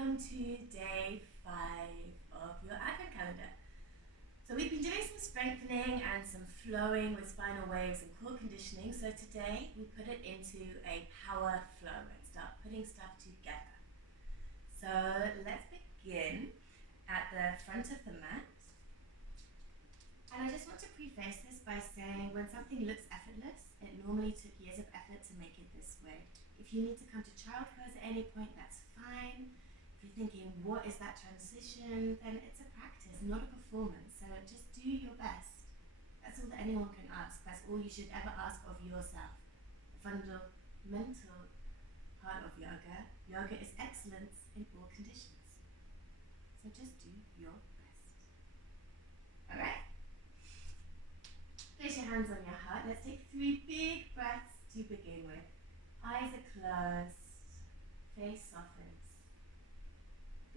welcome to day 5 of your Advent calendar. So we've been doing some strengthening and some flowing with spinal waves and core conditioning. So today we put it into a power flow and start putting stuff together. So let's begin at the front of the mat. And I just want to preface this by saying when something looks effortless, it normally took years of effort to make it this way. If you need to come to child pose at any point, that's fine. If you're thinking, what is that transition? Then it's a practice, not a performance. So just do your best. That's all that anyone can ask. That's all you should ever ask of yourself. The fundamental part of yoga. Yoga is excellence in all conditions. So just do your best. Alright? Place your hands on your heart. Let's take 3 big breaths to begin with. Eyes are closed, face softens.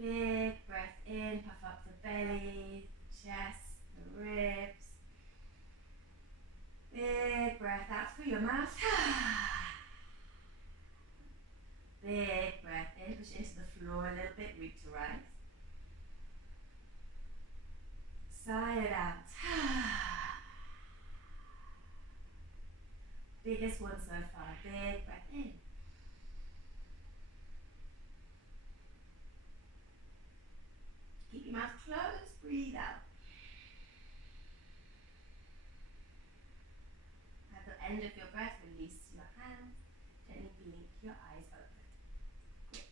Big breath in, puff up the belly, chest, the ribs. Big breath out through your mouth. Big breath in, push into the floor a little bit, reach to rise. Sigh it out. Biggest one so far. Big breath in. Keep your mouth closed. Breathe out. At the end of your breath, release your hands. Gently blink your eyes open. Great.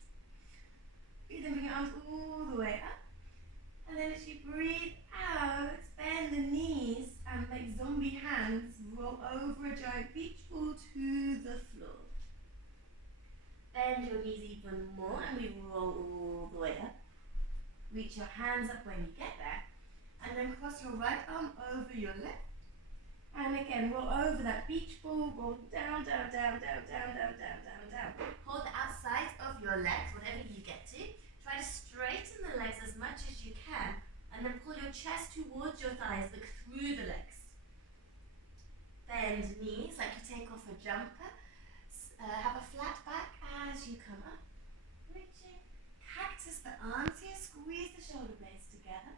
Breathe in, bring your arms all the way up. And then as you breathe out, bend the knees and make zombie hands roll over a giant beach ball to the floor. Bend your knees even more and we roll all the way up. Reach your hands up when you get there. And then cross your right arm over your left. And again, roll over that beach ball, roll down, down, down, down, down, down, down, down, down. Hold the outside of your legs, whatever you get to. Try to straighten the legs as much as you can. And then pull your chest towards your thighs, look through the legs. Bend knees like you take off a jumper. Have a flat back as you come up. Reaching. Cactus the arms here, squeeze the shoulder blades together.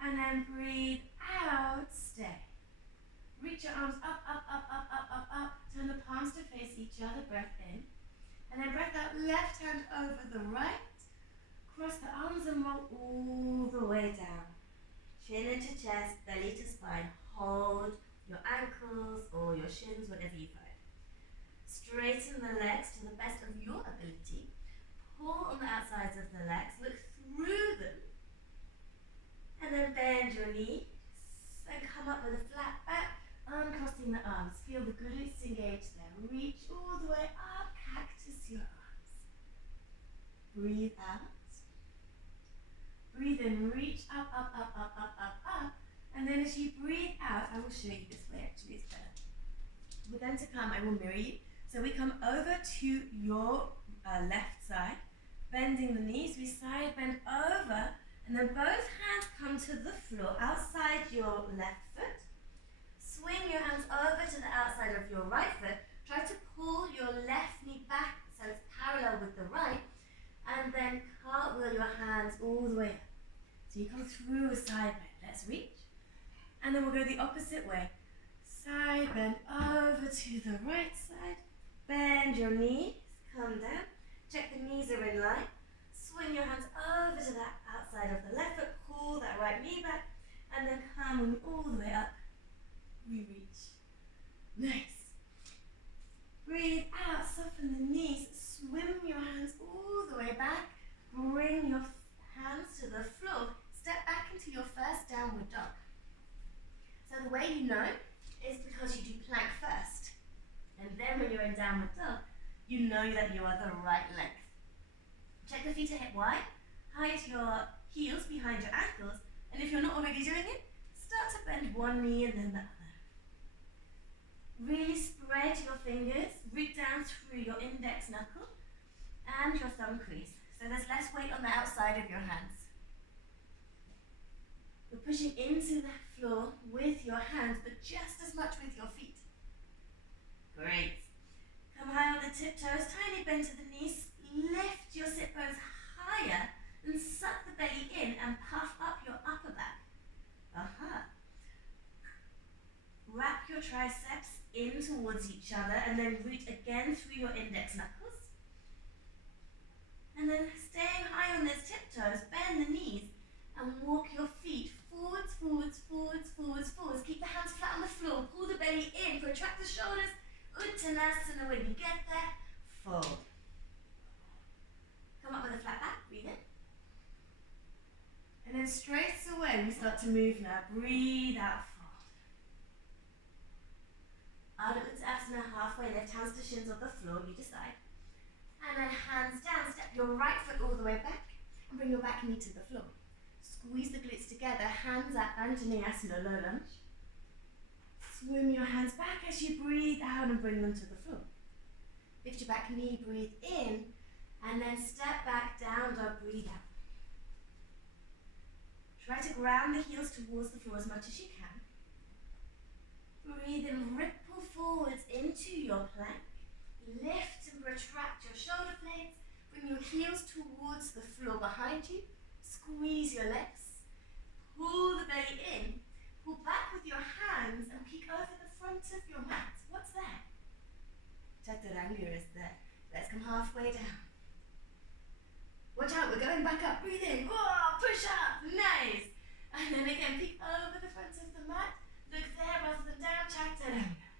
And then breathe out, stay. Reach your arms up, up, up, up, up, up, up. Turn the palms to face each other, breath in. And then breath out, left hand over the right. Cross the arms and roll all the way down. Chin into chest, belly to spine. Hold your ankles or your shins, whatever you find. Straighten the legs to the best of your ability. Pull on the outsides of the legs, look through them. And then bend your knees and come up with a flat back, uncrossing the arms. Feel the glutes engage there. Reach all the way up, cactus your arms. Breathe out. Breathe in, reach up, up, up, up, up, up, up. And then as you breathe out, I will show you this way actually, it's better. We're going to come, I will mirror you. So we come over to your left side, bending the knees, we side bend over, and then both hands come to the floor outside your left foot. Swing your hands over to the outside of your right foot. Try to pull your left knee back so it's parallel with the right, and then cartwheel your hands all the way up. So you come through a side bend. Let's reach. And then we'll go the opposite way. Side bend over to the right side. Bend your knees, come down. Check the knees are in line. Swing your hands over to that outside of the left foot. Pull that right knee back. And then come all the way up. We reach. Nice. Breathe out, soften the knees. Swim your hands all the way back. Bring your hands to the floor. Step back into your first downward dog. So the way you know is because you do plank first. And then when you're in downward dog, you know that you are the right length. Check the feet are hip wide. Hide your heels behind your ankles. And if you're not already doing it, start to bend one knee and then the other. Really spread your fingers, root down through your index knuckle and your thumb crease. So there's less weight on the outside of your hands. You're pushing into the floor with your hands, but just as much with your feet. Great. Come high on the tiptoes, tiny bend to the knees, lift your sit bones higher triceps in towards each other and then root again through your index knuckles. And then staying high on those tiptoes, bend the knees and walk your feet forwards, forwards, forwards, forwards, forwards. Keep the hands flat on the floor. Pull the belly in, protract the shoulders. Uttanasana. When you get there, fold. Come up with a flat back, breathe in. And then straight away we start to move now. Breathe out, fold. Ardha Uttanasana, halfway, lift hands to shins of the floor, you decide. And then hands down, step your right foot all the way back and bring your back knee to the floor. Squeeze the glutes together, hands up, Anjaneyasana, low lunge. Swim your hands back as you breathe out and bring them to the floor. Lift your back knee, breathe in, and then step back, down dog, breathe out. Try to ground the heels towards the floor as much as you can. Breathe and ripple forwards into your plank. Lift and retract your shoulder blades. Bring your heels towards the floor behind you. Squeeze your legs. Pull the belly in. Pull back with your hands and peek over the front of your mat. What's that? Chaturanga is there. Let's come halfway down. Watch out, we're going back up. Breathe in. Oh, push up. Nice. And then again, peek over the front of the mat. Look there rather than down. Chaturanga.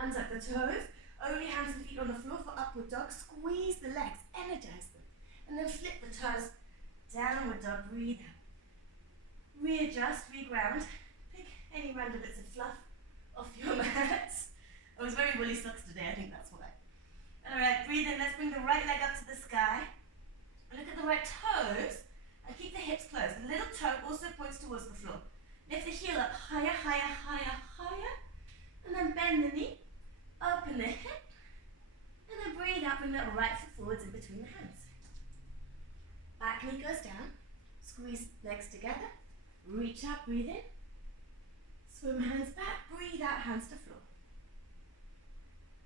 Untuck the toes. Only hands and feet on the floor for upward dog. Squeeze the legs. Energize them. And then flip the toes. Downward dog. Breathe out. Readjust. Reground. Pick any random bits of fluff off your mat. I was wearing woolly socks today. I think that's why. Alright, breathe in. Let's bring the right leg up to the sky. Look at the right toes and keep the hips closed. The little toe also points towards the floor. Lift the heel up higher, higher, higher, higher. And then bend the knee. Open the hip. And then breathe out. Bring that right foot forwards in between the hands. Back knee goes down. Squeeze legs together. Reach up, breathe in. Swim hands back. Breathe out, hands to floor.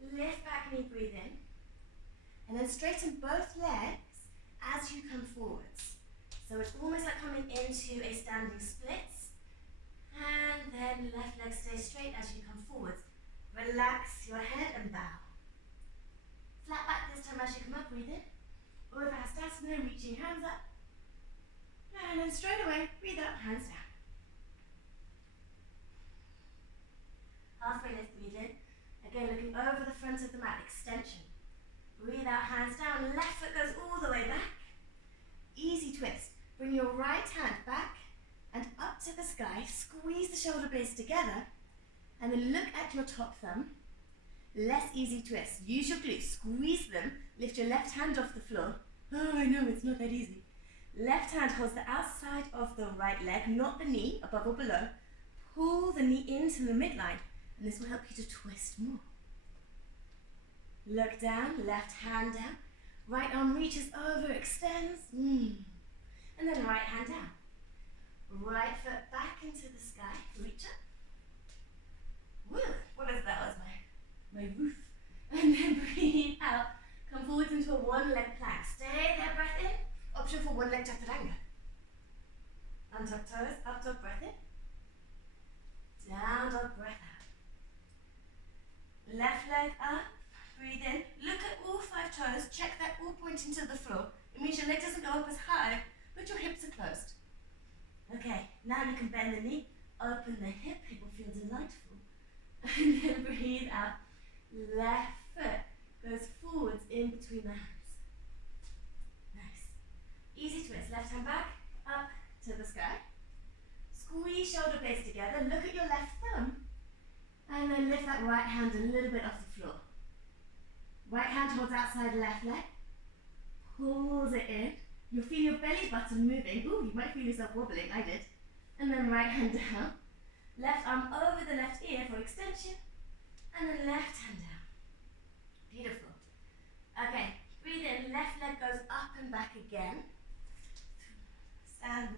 Lift back knee, breathe in. And then straighten both legs as you come forwards. So it's almost like coming into a standing splits. And then left leg stays straight as you come forwards. Relax your head and bow. Flat back this time as you come up, breathe in. Urdhva, reaching hands up. And then straight away, breathe out, hands down. Halfway lift, breathe in. Again, looking over the front of the mat, extension. Breathe out, hands down. Left foot goes all the way back. Easy twist. Bring your right hand back and up to the sky. Squeeze the shoulder blades together. And then look at your top thumb. Less easy twist. Use your glutes. Squeeze them. Lift your left hand off the floor. Oh, I know, it's not that easy. Left hand holds the outside of the right leg, not the knee, above or below. Pull the knee into the midline. And this will help you to twist more. Look down, left hand down. Right arm reaches over, extends. And then right hand down. Right foot back into the sky. Reach up. Woo, what is that? That was my roof. And then breathe out. Come forwards into a one-leg plank. Stay there, breath in. Option for one-leg chaturanga. Untuck toes, up dog, breath in. Down dog, breath out. Left leg up, breathe in. Look at all 5 toes, check that all pointing to the floor. It means your leg doesn't go up as high, but your hips are closed. Okay, now you can bend the knee, open the hip, it will feel delightful. And then breathe out. Left foot goes forwards in between the hands. Nice. Easy twist, left hand back, up to the sky. Squeeze shoulder blades together, look at your left thumb. And then lift that right hand a little bit off the floor. Right hand holds outside left leg. Pulls it in. You'll feel your belly button moving. Ooh, you might feel yourself wobbling, I did. And then right hand down. Left arm over the left ear for extension. And then left hand down. Beautiful. Okay, breathe in. Left leg goes up and back again. Stand,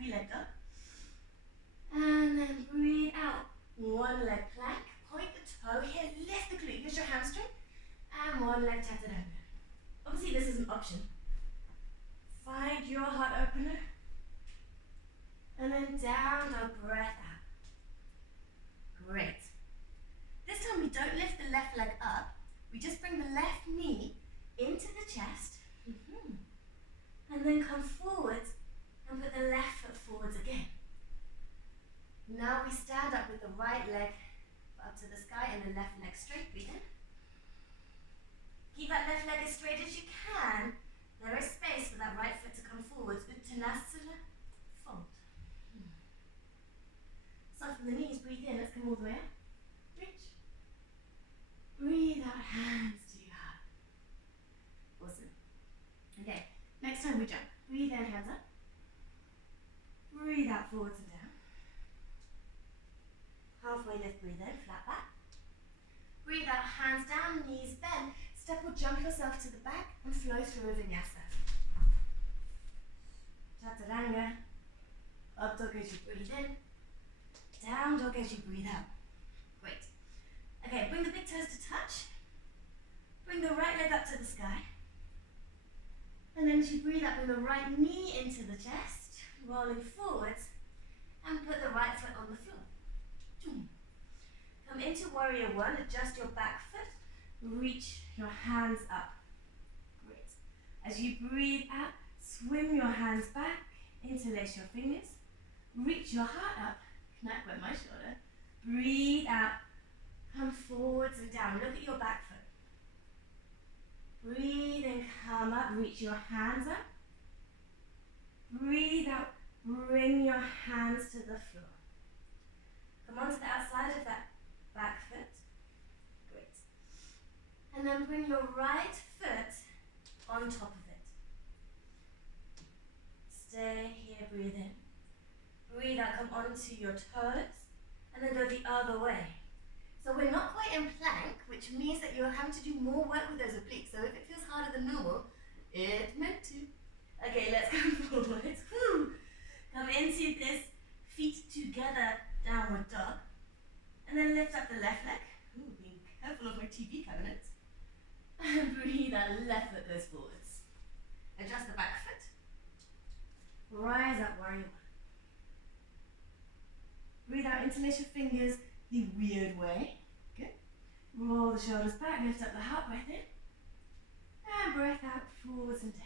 3-leg dog. And then breathe out. One leg plank, point the toe here, lift the glute, use your hamstring, and one leg chaturanga. Obviously this is an option. Find your heart opener, and then down dog, breath out. Great. we don't lift the left leg up. We just bring the left knee into the chest. And then come forwards and put the left foot forwards again. Now we stand up with the right leg up to the sky and the left leg straight. Breathe in. Keep that left leg as straight as you can. There is space for that right foot to come forwards. Uttanasana, fold. Soften the knees, breathe in. Let's come all the way up. Reach. Breathe out, hands to your heart. Awesome. Okay, next time we jump. Breathe in, hands up. Breathe out, forwards and down. Halfway lift, breathe in, flat back. Breathe out, hands down, knees bend. Step or jump yourself to the back and flow through a vinyasa. Chaturanga. Up dog as you breathe in. Down dog as you breathe out. Great. Okay, bring the big toes to touch. Bring the right leg up to the sky. And then as you breathe out, bring the right knee into the chest, rolling forwards, and put the right foot on the floor. Come into warrior one, adjust your back foot, reach your hands up. Great. As you breathe out, swim your hands back, interlace your fingers, reach your heart up, knack with my shoulder, breathe out, come forwards and down, look at your back foot. Breathe and come up, reach your hands up. Breathe out, bring your hands to the floor. Come onto the outside of that back foot. Great. And then bring your right foot on top of it. Stay here, breathe in. Breathe out, come onto your toes, and then go the other way. So we're not quite in plank, which means that you're having to do more work with those obliques. So if it feels harder than normal, it's meant to. Okay, let's go forwards. Woo. Come into this feet together downward dog. And then lift up the left leg. Ooh, being careful of my TV cabinets. And breathe out, left foot goes forwards. Adjust the back foot. Rise up, warrior one. Breathe out, interlace your fingers the weird way. Good. Roll the shoulders back, lift up the heart, breath in. And breath out, forwards and down.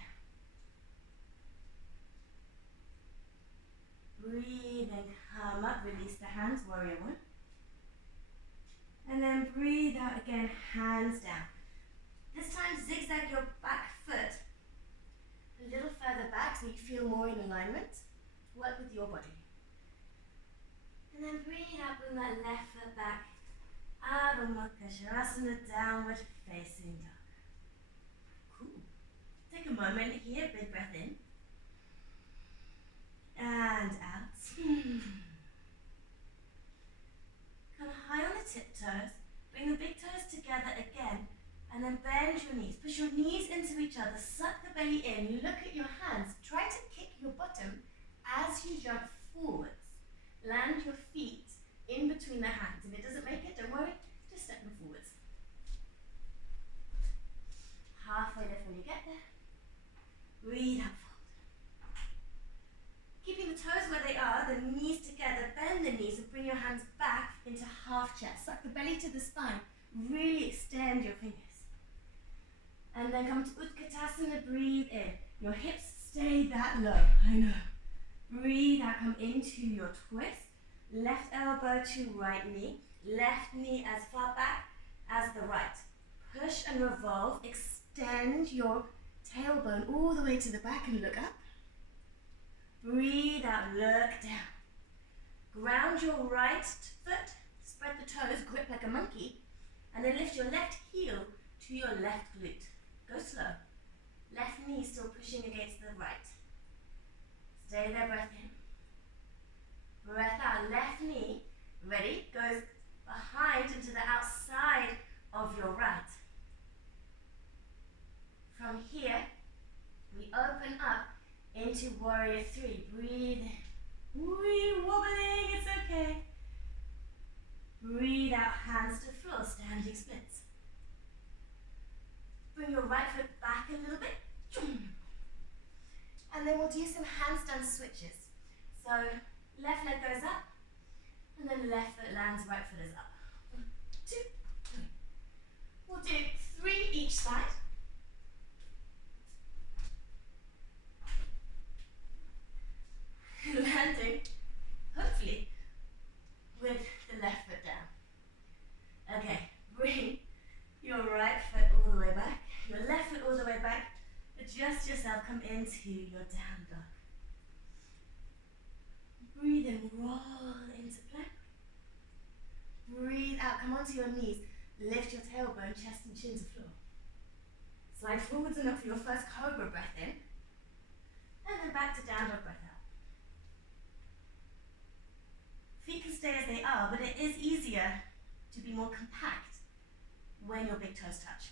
Breathe and come up, release the hands, warrior one. And then breathe out again, hands down. This time zigzag your back foot a little further back so you feel more in alignment. Work with your body. And then breathe out, bring that left foot back. Adho Mukha Svanasana, downward facing dog. Cool. Take a moment here, big breath in. And out. Come high on the tiptoes. Bring the big toes together again. And then bend your knees. Push your knees into each other. Suck the belly in. Look at your hands. Try to kick your bottom as you jump forwards. Land your feet in between the hands. If it doesn't make it, don't worry. Just step them forwards. Halfway lift when you get there. Breathe out, fold. Keeping the toes where they are, the knees together, bend the knees and bring your hands back into half chest. Suck the belly to the spine. Really extend your fingers. And then come to Utkatasana, breathe in. Your hips stay that low, I know. Breathe out, come into your twist. Left elbow to right knee. Left knee as far back as the right. Push and revolve. Extend your tailbone all the way to the back and look up. Breathe out, look down. Ground your right foot. Spread the toes, grip like a monkey. And then lift your left heel to your left glute. Go slow. Left knee still pushing against the right. Stay there, breath in. Breath out, left knee, ready, goes behind and to the outside of your right. From here, we open up into warrior three. Breathe in. We're wobbling, it's okay. Breathe out, hands to floor, standing splits. Bring your right foot back a little bit. And then we'll do some handstand switches. So left leg goes up, and then left foot lands, right foot is up. 1, 2, side. Landing, hopefully, with the left foot down. Okay, bring your right foot all the way back, your left foot all the way back. Adjust yourself, come into your down dog. Breathe in, roll into plank. Breathe out, come onto your knees. Lift your tailbone, chest and chin to floor. Slide forwards and up for your first cobra breath in. And then back to down dog breath out. Feet can stay as they are, but it is easier to be more compact when your big toes touch.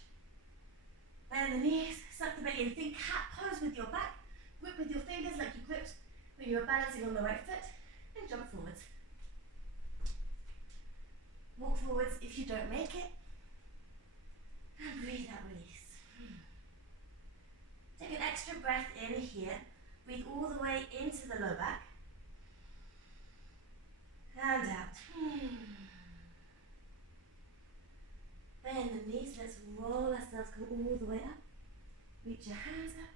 Bend the knees, suck the belly in, think cat pose with your back. Grip with your fingers like you gripped when you were balancing on the right foot, and jump forwards. Walk forwards if you don't make it, and breathe out, release. Take an extra breath in here, breathe all the way into the low back, and out. Bend the knees, let's roll ourselves, come all the way up. Reach your hands up.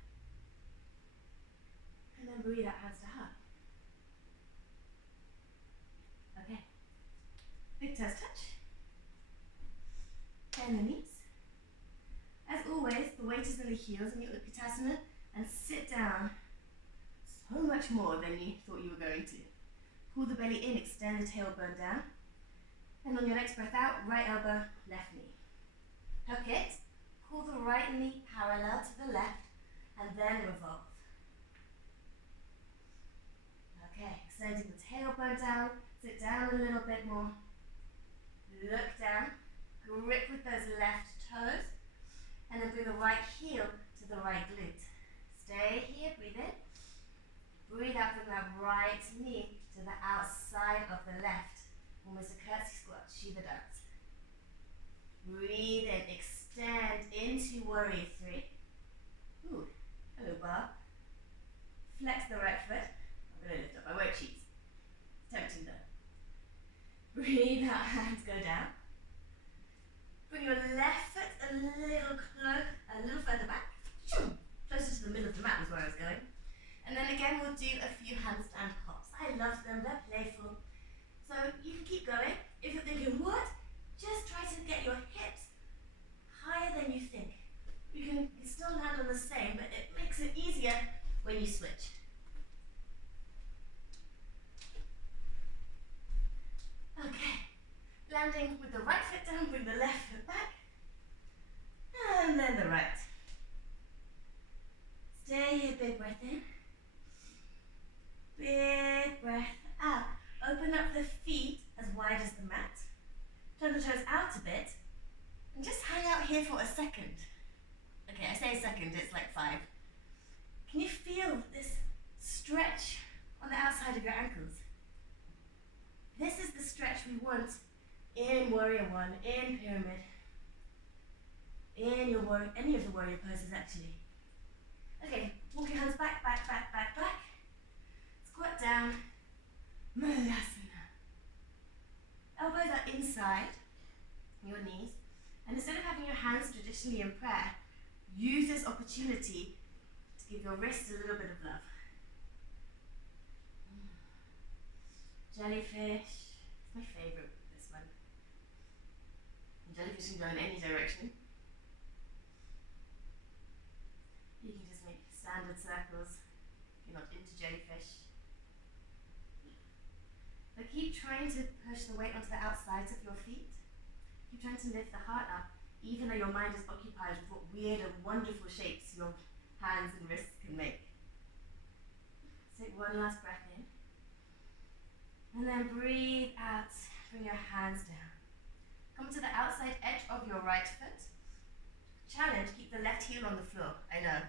And then breathe out, hands to heart. Okay. Big toes touch. Bend the knees. As always, the weight is in the heels in your Utkatasana, and sit down so much more than you thought you were going to. Pull the belly in, extend the tailbone down. And on your next breath out, right elbow, left knee. Hook it, pull the right knee parallel to the left, and then revolve. Okay, extending the tailbone down, sit down a little bit more. Look down, grip with those left toes, and then bring the right heel to the right glute. Stay here, breathe in. Breathe out, bring that right knee to the outside of the left. Almost a curtsy squat, Shiva dance. Breathe in, extend into warrior three. Ooh, hello bar. Flex the right foot. I'm going to lift up, I won't cheat. It's tempting though. Breathe out, hands go down. Bring your left foot a little further back. Closer to the middle of the mat was where I was going. And then again we'll do a few handstand hops. I love them, they're playful. So you can keep going. If you're thinking, what? Just try to get your hips higher than you think. You can still land on the same, but it makes it easier when you switch. Okay, landing with the right foot down, bring the left foot back, and then the right. Stay here, big breath in. Big breath out. Open up the feet as wide as the mat. Turn the toes out a bit. And just hang out here for a second. Okay, I say a second, it's like 5. Can you feel this stretch on the outside of your ankles? This is the stretch we want in Warrior One, in Pyramid, in your any of the warrior poses actually. Okay, walk your hands back, back, back, back, back. Squat down. Malasana. Elbows are inside your knees, and instead of having your hands traditionally in prayer, use this opportunity to give your wrists a little bit of love. Jellyfish, it's my favourite, this one. Jellyfish can go in any direction. You can just make standard circles if you're not into jellyfish. But keep trying to push the weight onto the outsides of your feet. Keep trying to lift the heart up, even though your mind is occupied with what weird and wonderful shapes your hands and wrists can make. Take one last breath in. And then breathe out, bring your hands down. Come to the outside edge of your right foot. Challenge, keep the left heel on the floor. I know.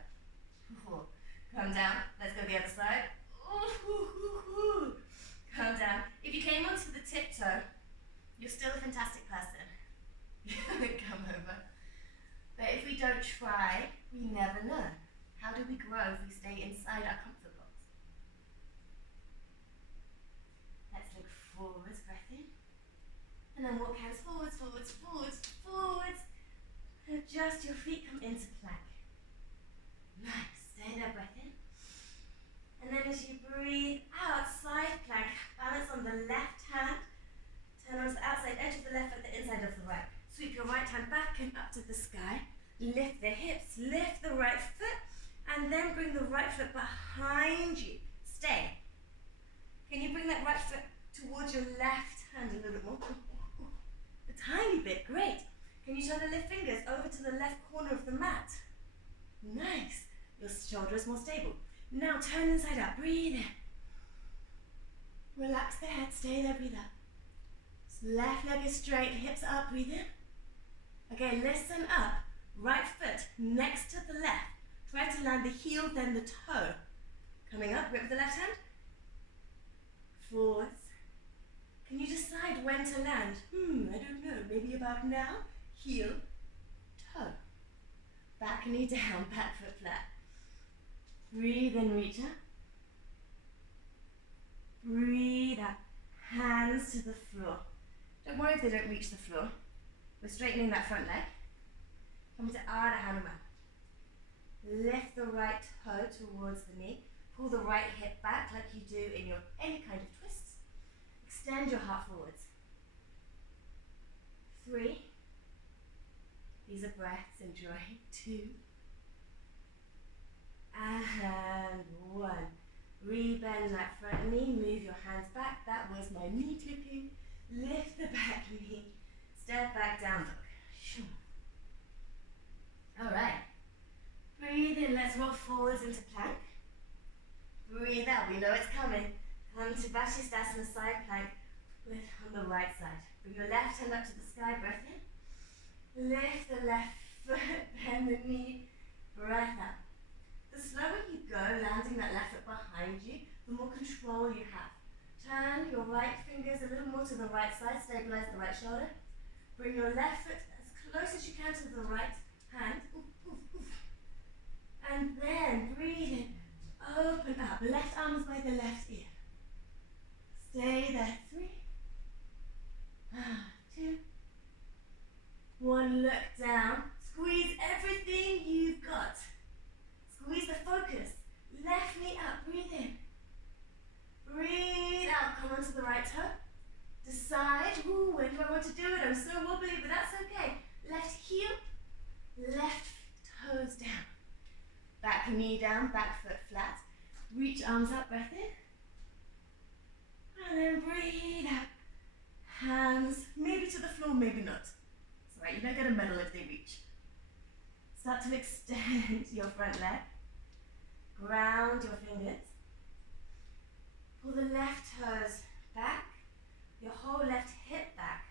Come down, let's go the other side. Come down. If you came onto the tiptoe, you're still a fantastic person. Come over. But if we don't try, we never know. How do we grow if we stay inside our comfort box? Let's look forwards, breath in. And then walk hands forwards, forwards, forwards, forwards. Adjust your feet, come Sweep your right hand back and up to the sky. Lift the hips, lift the right foot, and then bring the right foot behind you. Stay. Can you bring that right foot towards your left hand a little bit more? A tiny bit, great. Can you turn the left fingers over to the left corner of the mat? Nice. Your shoulder is more stable. Now turn inside out, breathe in. Relax the head, stay there, breathe out. Left leg is straight, hips up, breathe in. Okay, listen up. Right foot next to the left. Try to land the heel, then the toe. Coming up, grip the left hand. Forwards. Can you decide when to land? I don't know, maybe about now. Heel, toe. Back knee down, back foot flat. Breathe in, reach up. Breathe out. Hands to the floor. Don't worry if they don't reach the floor. We're straightening that front leg. Come to Ardha Hanuman. Lift the right toe towards the knee. Pull the right hip back like you do in your any kind of twists. Extend your heart forwards. 3. These are breaths, enjoy. 2. And 1. Rebend that front knee, move your hands back. That was my knee clipping. Lift the back knee. Step back, down dog. Sure. Alright. Breathe in, let's roll forwards into plank. Breathe out, we know it's coming. Come to Vashisthasana side plank with on the right side. Bring your left hand up to the sky, breath in. Lift the left foot, bend the knee, breath out. The slower you go, landing that left foot behind you, the more control you have. Turn your right fingers a little more to the right side, stabilize the right shoulder. Bring your left foot as close as you can to the right hand. And then breathe in, open up, left arm is by the left ear. Stay there, 3, 2, 1, look down. Squeeze everything you've got. Squeeze the focus. Left knee up, breathe in. Breathe out, come onto the right toe. Decide, when do I want to do it? I'm so wobbly, but that's okay. Left heel, left toes down. Back knee down, back foot flat. Reach arms up, breath in. And then breathe out. Hands maybe to the floor, maybe not. It's alright, you don't get a medal if they reach. Start to extend your front leg. Ground your fingers. Pull the left toes back. Your whole left hip back.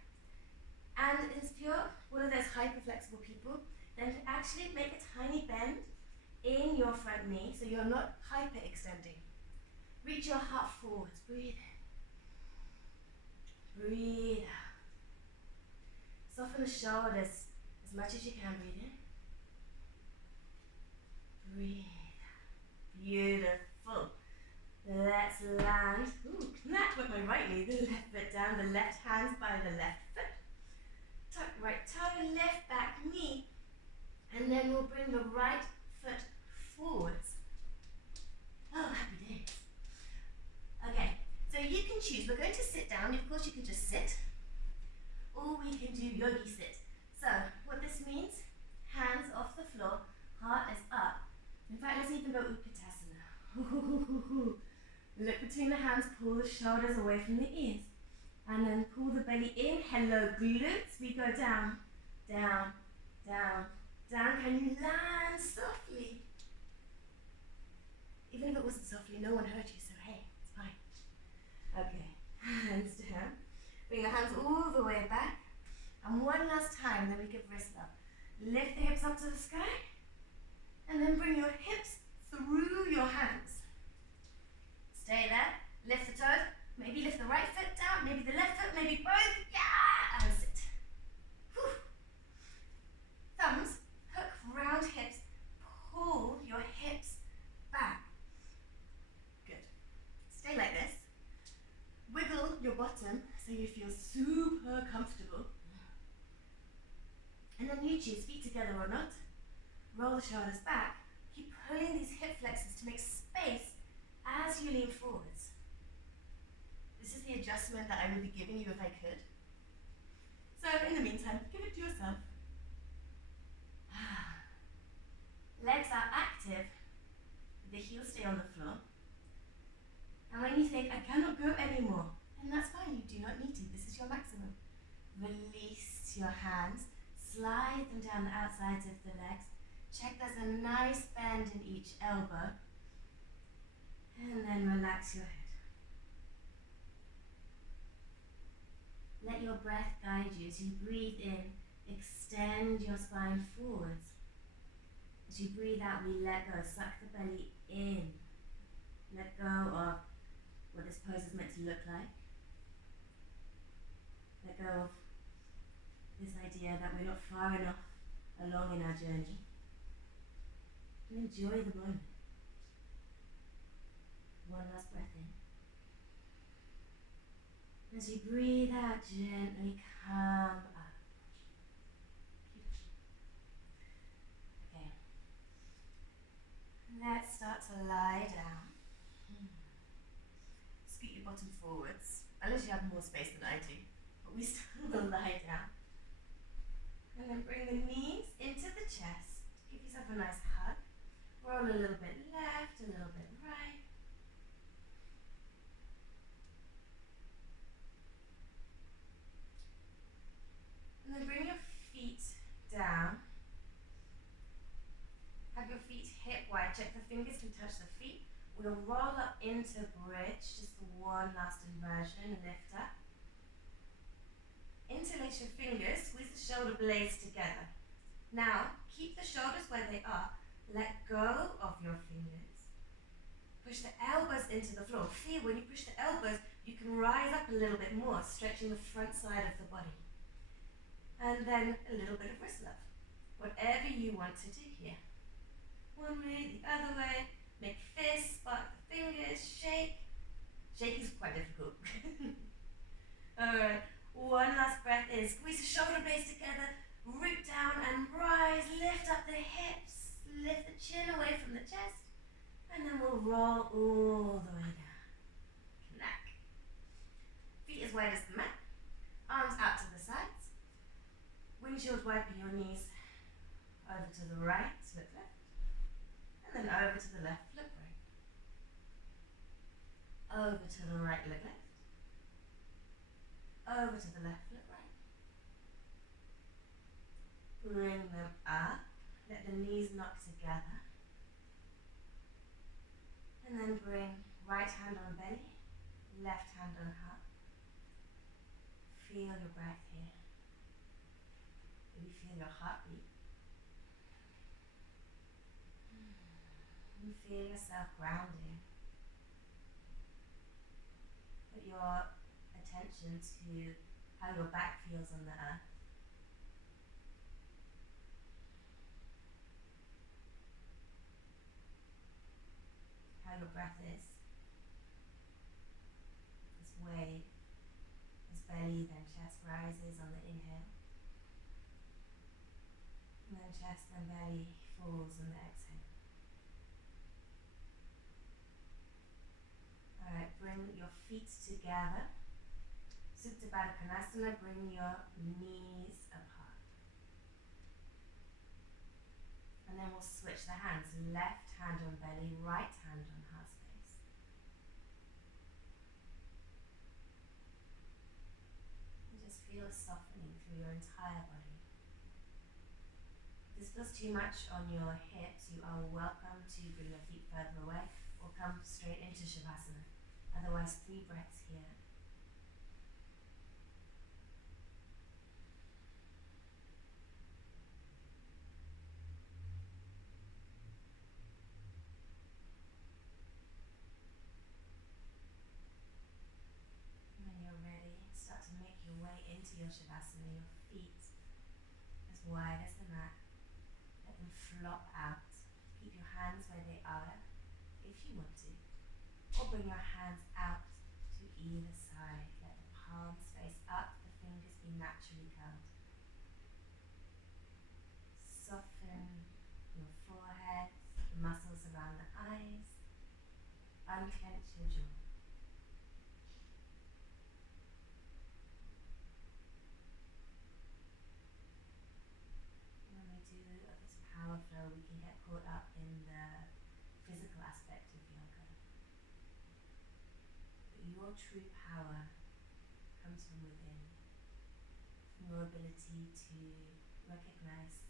And if you're one of those hyper-flexible people, then actually make a tiny bend in your front knee so you're not hyper-extending. Reach your heart forwards. Breathe in. Breathe out. Soften the shoulders as much as you can. Breathe in. Breathe out. Beautiful. Let's land. Flat with my right knee, the left foot down, the left hands by the left foot. Tuck right toe, lift back knee. And then we'll bring the right foot forwards. Oh, happy days. Okay, so you can choose. We're going to sit down. Of course, you can just sit. Or we can do yogi sit. So, what this means, hands off the floor, heart is up. In fact, let's even go Utkatasana. Look between the hands, pull the shoulders away from the ears. And then pull the belly in. Hello, glutes. We go down, down, down, down. Can you land softly? Even if it wasn't softly, no one heard you, so hey, it's fine. Okay, hands down. Bring the hands all the way back. And one last time, then we give wrist up. Lift the hips up to the sky. And then bring your hips through your hands. Stay there. Lift the toes. Maybe lift the right foot down. Maybe the left foot. Maybe both. Yeah! And sit. Whew. Thumbs. Hook round hips. Pull your hips back. Good. Stay like this. Wiggle your bottom so you feel super comfortable. And then you choose feet together or not. Roll the shoulders back. Keep pulling these hip flexors to make space as you lean forwards. This is the adjustment that I would be giving you if I could. So in the meantime, give it to yourself. Legs are active. The heels stay on the floor. And when you think, I cannot go anymore, then that's fine, you do not need to. This is your maximum. Release your hands, slide them down the outsides of the legs. Check there's a nice bend in each elbow. And then relax your head. Let your breath guide you as you breathe in. Extend your spine forwards. As you breathe out, we let go. Suck the belly in. Let go of what this pose is meant to look like. Let go of this idea that we're not far enough along in our journey. And enjoy the moment. One last breath in. As you breathe out, gently come up. Okay. Let's start to lie down. Scoot your bottom forwards, unless you have more space than I do. But we still will lie down. And then bring the knees into the chest. Give yourself a nice hug. Roll a little bit left, a little bit right. And then bring your feet down. Have your feet hip wide. Check the fingers can touch the feet. We'll roll up into bridge, just for one last inversion. Lift up. Interlace your fingers, squeeze the shoulder blades together. Now, keep the shoulders where they are. Let go of your fingers. Push the elbows into the floor. Feel when you push the elbows, you can rise up a little bit more, stretching the front side of the body. And then a little bit of wrist love. Whatever you want to do here. One way, the other way. Make fists, spark the fingers, shake. Shake is quite difficult. Alright, one last breath in. Squeeze the shoulder blades together. Root down and rise. Lift up the hips. Lift the chin away from the chest. And then we'll roll all the way down. Knack. Feet as wide as the mat. Arms out to the sides. Windshield wiping your knees over to the right, look left. And then over to the left, look right. Over to the right, look left. Over to the left, look right. Bring them up. Let the knees knock together. And then bring right hand on belly, left hand on heart. Feel your breath here. Maybe feel your heartbeat. You feel yourself grounding. Put your attention to how your back feels on the earth. How your breath is. This wave, as belly then chest rises on the inhale. And then chest and belly falls on the exhale. Alright, bring your feet together. Supta Baddha Konasana, bring your knees apart. And then we'll switch the hands. Left hand on belly, right hand on heart space. And just feel it softening through your entire body. If this feels too much on your hips, you are welcome to bring your feet further away or come straight into Shavasana. Otherwise, 3 breaths here. When you're ready, start to make your way into your Shavasana, your feet as wide as the mat. Let them flop out. Keep your hands where they are if you want to. Or bring your hands out to either side. Let the palms face up, the fingers be naturally curled. Soften your forehead, the muscles around the eyes. Unclench your jaw. your true power comes from within, from your ability to recognize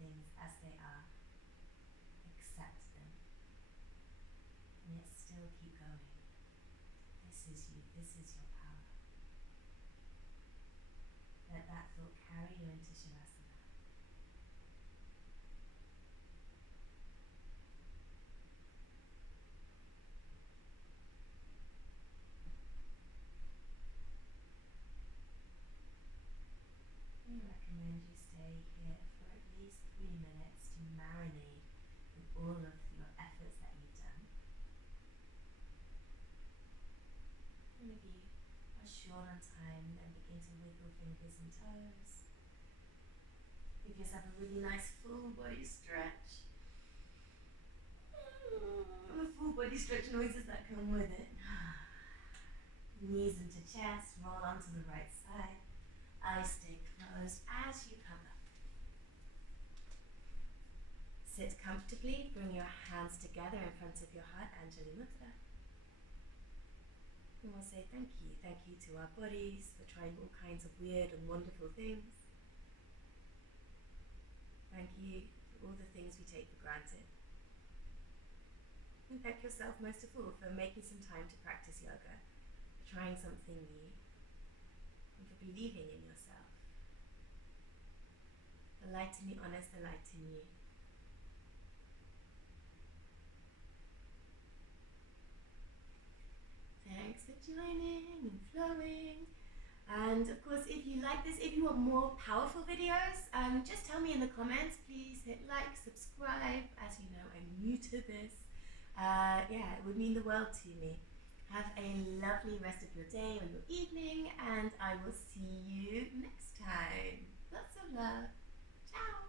things as they are, accept them, and yet still keep going. This is you, this is your power. Let that thought carry you into Shavasana. I recommend you stay here for at least 3 minutes to marinate in all of your efforts that you've done. And if you are short on time, then begin to wiggle fingers and toes. Give yourself a really nice full body stretch. The full body stretch noises that come with it. Knees into chest, roll onto the right side. Eyes stay closed as you come up. Sit comfortably, bring your hands together in front of your heart, Anjali Mudra. And we'll say thank you to our bodies for trying all kinds of weird and wonderful things. Thank you for all the things we take for granted. And thank yourself most of all for making some time to practice yoga, for trying something new, and for believing in yourself. The light in you honors the light in you. Thanks for joining and flowing. And of course, if you like this, if you want more powerful videos, just tell me in the comments. Please hit like, subscribe. As you know, I'm new to this. Yeah, it would mean the world to me. Have a lovely rest of your day or your evening, and I will see you next time. Lots of love. Ciao.